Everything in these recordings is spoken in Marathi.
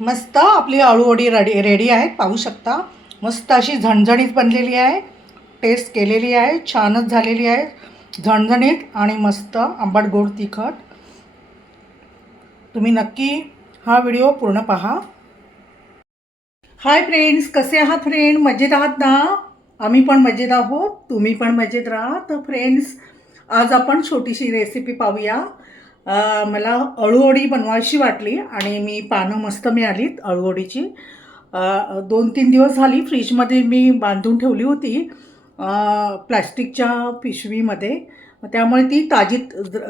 मस्त आपली अळूवडी रेडी आहेत, पाहू शकता. मस्त अशी झणझणीत बनलेली आहे, टेस्ट केलेली आहे, छानच झालेली आहे, झणझणीत आणि मस्त आंबट गोड तिखट. तुम्ही नक्की हा व्हिडिओ पूर्ण पहा. हाय फ्रेंड्स, कसे आहात फ्रेंड? मजेत आहात ना? आम्ही पण मजेत आहोत, तुम्ही पण मजेत राहा. तर फ्रेंड्स, आज आपण छोटीशी रेसिपी पाहूया. मला अळूवडी बनवायची वाटली आणि मी पानं मस्त मिळालीत अळूवडीची. 2-3 दिवस झाली फ्रीजमध्ये मी बांधून ठेवली होती प्लॅस्टिकच्या पिशवीमध्ये. त्यामुळे ती ताजी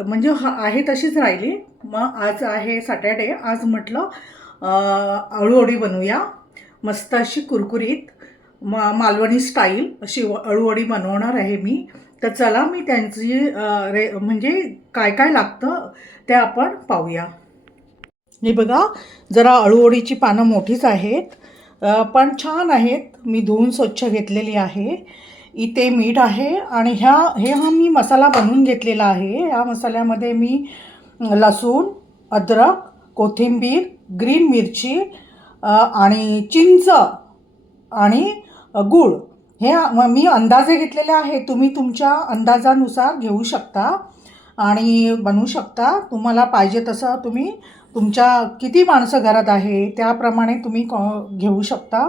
म्हणजे आहे तशीच राहिली. मग आज आहे सॅटर्डे, आज म्हटलं अळूवडी बनवूया. मस्त अशी कुरकुरीत मालवणी स्टाईल अशी अळूवडी बनवणार आहे मी. तर चला मी त्यांची म्हणजे काय काय लागतं ते आपण पाहूया. हे बघा, जरा अळूवडीची पानं मोठीच आहेत, पण छान आहेत. मी धुवून स्वच्छ घेतलेली आहे. इथे मीठ आहे आणि हा मी मसाला बनवून घेतलेला आहे. या मसाल्यामध्ये मी लसूण, अद्रक, कोथिंबीर, ग्रीन मिरची आणि चिंच आणि गूळ हे मी अंदाजे घेतलेले आहे. तुम्ही तुमच्या अंदाजानुसार घेऊ शकता आणि बनवू शकता. तुम्हाला पाहिजे तसं तुम्ही तुमच्या किती माणसं घरात आहे त्याप्रमाणे तुम्ही घेऊ शकता.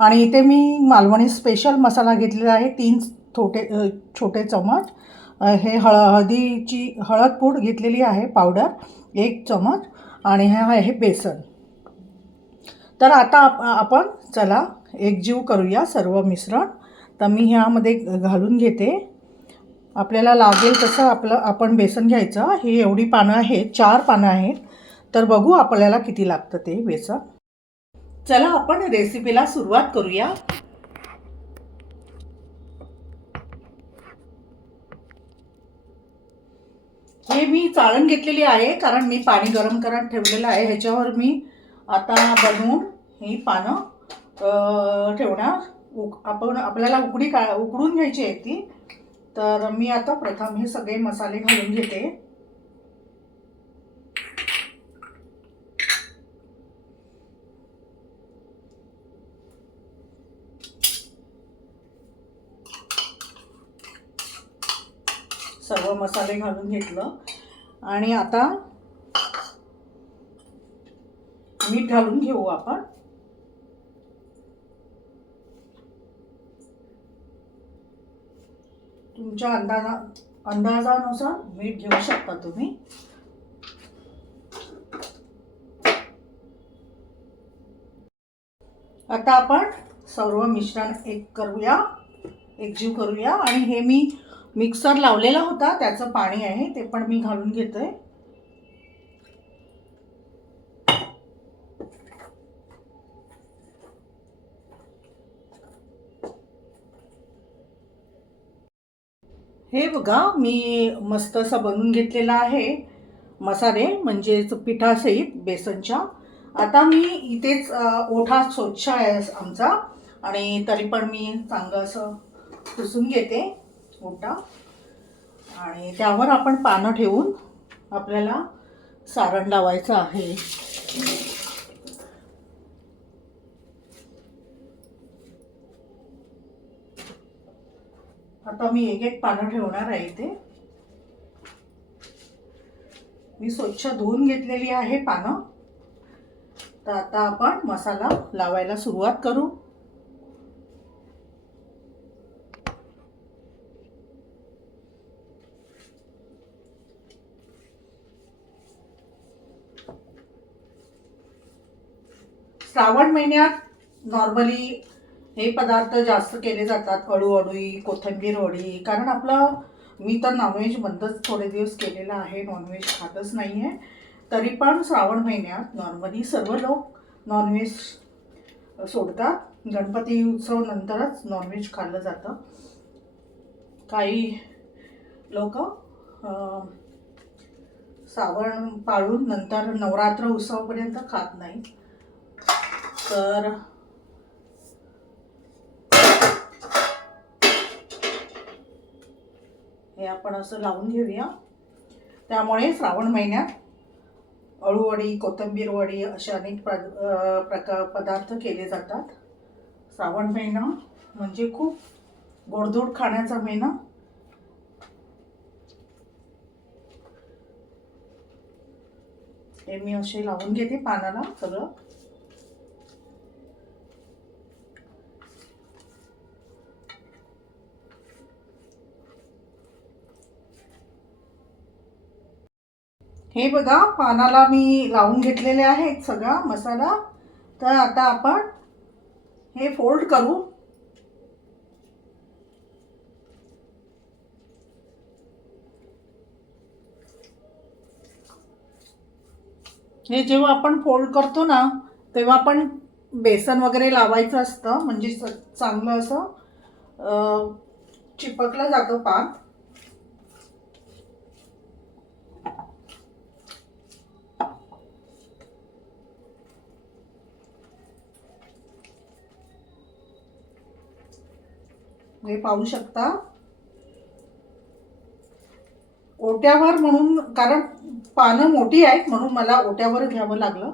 आणि इथे मी मालवणी स्पेशल मसाला घेतलेला आहे, 3 छोटे चमच. हे हळदीची हळदपूड घेतलेली आहे पावडर 1 चमच आणि हे आहे बेसन. तर आता आपण चला एकजीव करूया सर्व मिश्रण. तर मी ह्यामध्ये घालून घेते. आपल्याला लागेल तसं आपण बेसन घ्यायचं. ही एवढी पानं आहेत, 4 पानं आहेत. तर बघू आपल्याला किती लागतं ते बेसन. चला आपण रेसिपीला सुरुवात करूया. हे मी चाळण घेतलेली आहे, कारण मी पाणी गरम करत ठेवलेलं आहे. ह्याच्यावर मी आता बनवून ही पानं ठेवणार. आपल्याला उकडून घ्यायची आहे ती. तर मी आता प्रथम हे सगळे मसाले घालून घेते. सर्व मसाले घालून घेतलं आणि आता मीठ घालून घेऊ आपण. तुमच्या अंदाजानुसार मीठ घेऊ शकता तुम्ही. आता आपण सर्व मिश्रण एकजीव करूया. आणि हे मी मिक्सर लावलेला होता, त्याचं पाणी आहे ते पण मी घालून घेतोय. हे बघा, मी मस्त असं बनवून घेतलेला आहे मसाले, म्हणजेच पिठासहित बेसनच्या. आता मी इथेच ओठा स्वच्छ आहे आमचा आणि तरी पण मी चांगलं असं पुसून घेते ओटा. आणि त्यावर आपण पानं ठेवून आपल्याला सारण लावायचं आहे. आता मी एक पानं ठेवणार आहे इथे. मी स्वच्छ धुवून घेतलेली आहे पानं. तर आता आपण मसाला लावायला सुरुवात करू. श्रावण महिन्यात नॉर्मली हे पदार्थ जास्त केले जातात, अळूवडी, कोथिंबीर वडी. कारण मी तर नॉनव्हेज बंदच थोडे दिवस केलेलं आहे, नॉनव्हेज खातच नाही आहे. तरी पण श्रावण महिन्यात नॉर्मली सर्व लोक नॉनव्हेज सोडतात. गणपती उत्सव नंतरच नॉनव्हेज खाल्लं जातं. काही लोक श्रावण पाळून नंतर नवरात्र उत्सवापर्यंत खात नाही. तर हे आपण असं लावून घेऊया. त्यामुळे श्रावण महिन्यात अळूवडी, कोथिंबीर वडी असे अनेक पदार्थ केले जातात. श्रावण महिना म्हणजे खूप गोडधोड खाण्याचा महिना. हे मी असे लावून घेते पानाला सगळं. हे बघा पानाला मी लावून घेतलेले आहेत सगळा मसाला. तर आता आपण हे फोल्ड करू. हे जेव्हा आपण फोल्ड करतो ना तेव्हा आपण बेसन वगैरे लावायचं असतं, म्हणजे चांगलं असं चिपकलं जातं पान. हे पाहू शकता. ओट्यावर म्हणून, कारण पानं मोठी आहेत म्हणून मला ओट्यावर घ्यावं लागलं.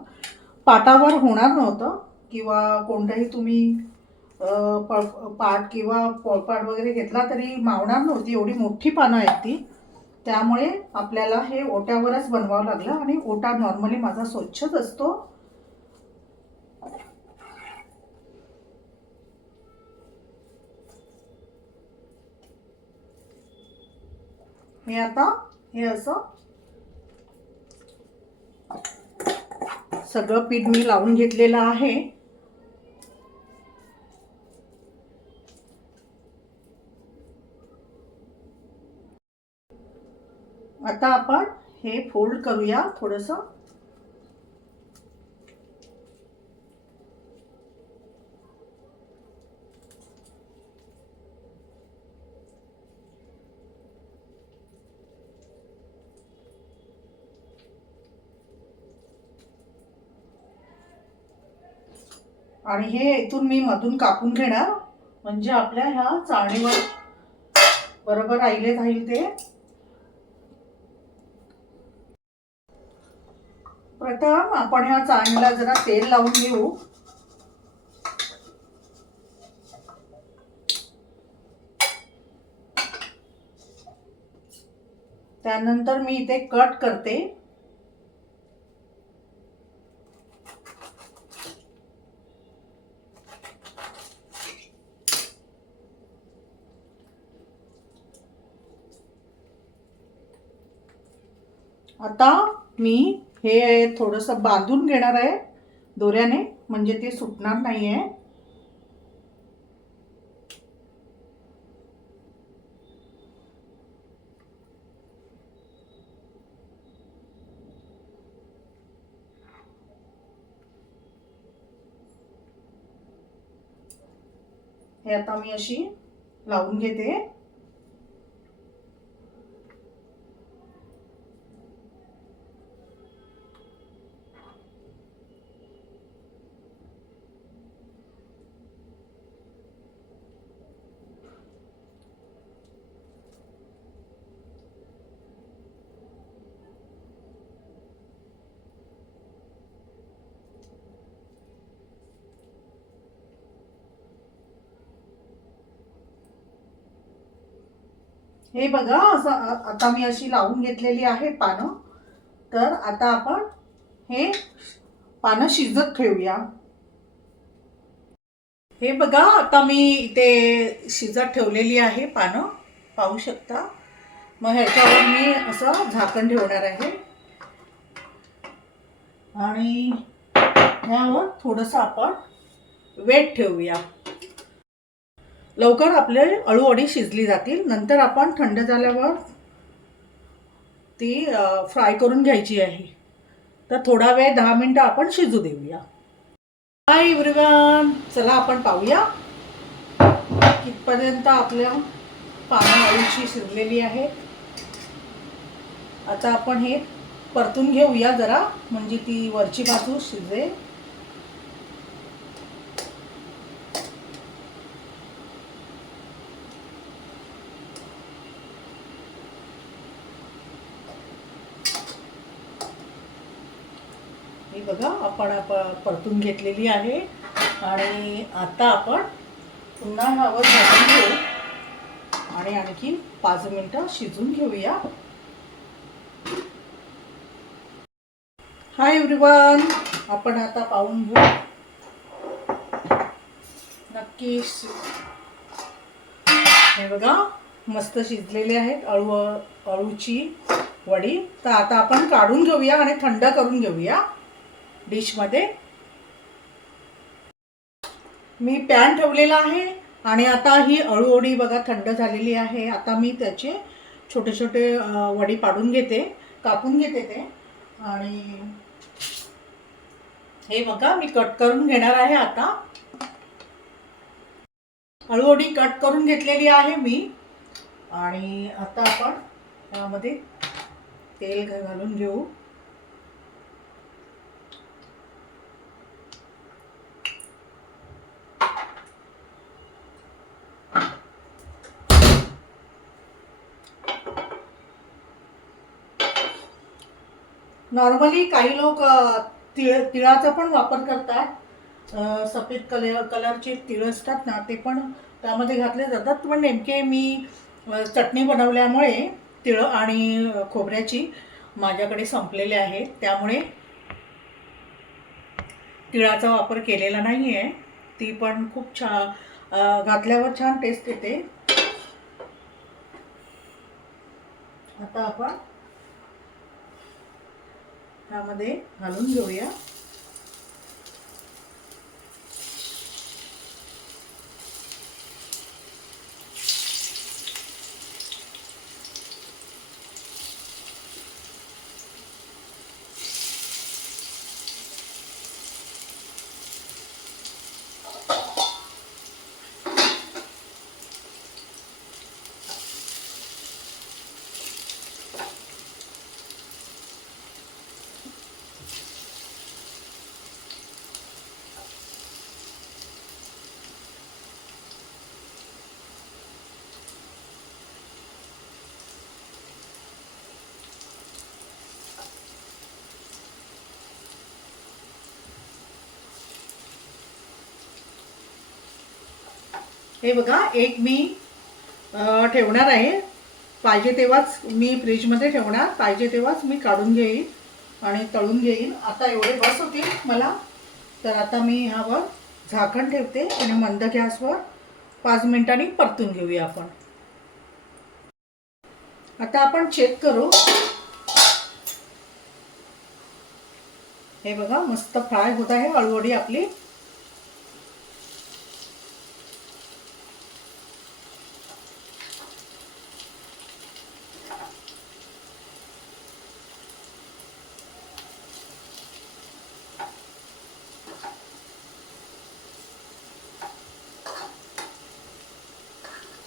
पाटावर होणार नव्हतं, किंवा कोणताही तुम्ही पाट किंवा पोळपाट वगैरे घेतला तरी मावणार नव्हती, एवढी मोठी पानं आहेत ती. त्यामुळे आपल्याला हे ओट्यावरच बनवावं लागलं. आणि ओटा नॉर्मली माझा स्वच्छच असतो. मी आता हे असं सगळं पीठ मी लावून घेतलेलं आहे. आता आपण हे फोल्ड करूया थोडंसं. आणि हे इथून मी मधून कापून घेणार, म्हणजे आपल्या ह्या चाळणीवर बरोबर राहील ते. प्रथम आपण ह्या चाळणीला जरा तेल लावून घेऊ. त्यानंतर मी इथे कट करते. आता मी हे थोडंसं बांधून घेणार आहे दोऱ्याने, म्हणजे ते सुटणार नाही आहे. हे आता मी अशी लावून घेते. हे बघा असं आता मी अशी लावून घेतलेली आहे पानं. तर आता आपण हे पानं शिजत ठेवूया. हे बघा आता मी इथे शिजत ठेवलेली आहे पानं, पाहू शकता. मग ह्याच्यावर मी असं झाकण ठेवणार आहे आणि ह्यावर थोडंसं आपण वेट ठेवूया. लवकर आपले अळूवडी शिजली जातील. नंतर आपण थंड झाल्यावर ती फ्राय करून घ्यायची आहे. तर थोडा वेळ 10 मिनिटं आपण शिजू देऊया. हाय एव्हरीवन, चला आपण पाहूया कितपर्यंत आपल्या पानं अळूची शिजलेली आहे. आता आपण हे परतून घेऊया जरा, म्हणजे ती वरची बाजू शिजेल. बघा आपण परतून घेतलेली आहे आणि आता आपण पुन्हा ह्यावर झाकून घेऊ आणि आणखी 5 मिनिटं शिजून घेऊया. हाय एव्हरीवन, आपण आता पाहून घेऊ. नक्की हे बघा मस्त शिजलेले आहेत अळूची वडी. तर आता आपण काढून घेऊया आणि थंड करून घेऊया डिशमध्ये. मी पॅन ठेवलेला आहे आणि आता ही अळूवडी बघा थंड झालेली आहे. आता मी त्याचे छोटे छोटे वडी पाडून घेते, कापून घेते ते. आणि हे बघा मी कट करून घेणार आहे. आता अळूवडी कट करून घेतलेली आहे मी. आणि आता आपण त्यामध्ये तेल घालून घेऊ. नॉर्मली काही लोक तिळाचा पण वापर करतात. सफेद कलरचे तीळ असतात ना, ते पण त्यामध्ये घातले जातात. पण नेमके मी चटणी बनवल्यामुळे तिळ आणि खोबऱ्याची माझ्याकडे संपलेले आहेत, त्यामुळे तिळाचा वापर केलेला नाही आहे. ती पण खूप छान घातल्यावर छान टेस्ट येते. आता आपण त्यामध्ये घालून घेऊया. हे बघा एक मी ठेवणार आहे. पाहिजे तेव्हाच मी फ्रीजमध्ये ठेवणार, पाहिजे तेव्हाच मी काढून घेईन आणि तळून घेईन. आता एवढे बस होतील मला. तर आता मी ह्यावर झाकण ठेवते आणि मंद गॅसवर 5 मिनिटांनी परतून घेऊया आपण. आता आपण चेक करू. हे बघा मस्त फ्राय होत आहे अळूवडी आपली.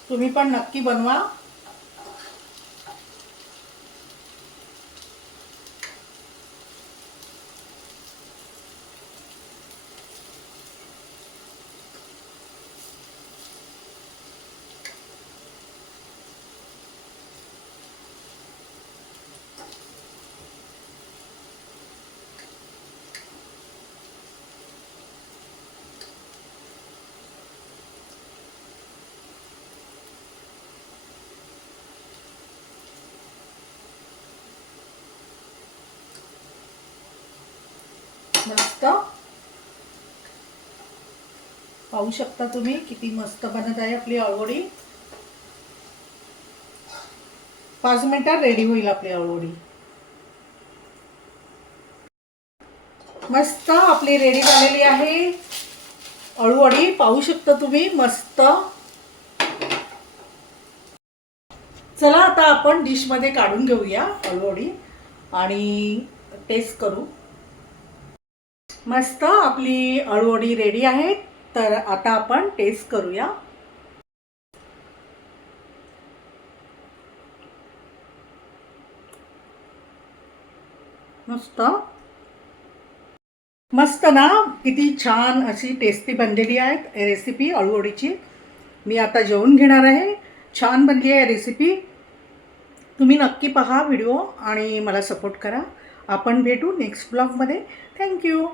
तुम्ही पण नक्की बनवा. मस्त पाहू शकता तुम्ही किती मस्त बनत आहे आपली अळूवडी. 5 मिनिटात रेडी होईल आपली अळूवडी. मस्त आपली रेडी झालेली आहे अळूवडी. पाहू शकता तुम्ही मस्त. चला आता आपण डिशमध्ये काढून घेऊया अळूवडी आणि टेस्ट करू. मस्त आपली अळूवडी रेडी आहे. तर आता आपण टेस्ट करूया. मस्त मस्त ना, किती छान अशी टेस्टी बनलेली आहे रेसिपी अळूवडीची. मी आता जेवून घेणार आहे. छान बनली आहे रेसिपी. तुम्ही नक्की पहा व्हिडिओ आणि मला सपोर्ट करा. आपण भेटू नेक्स्ट ब्लॉगमध्ये. थँक्यू.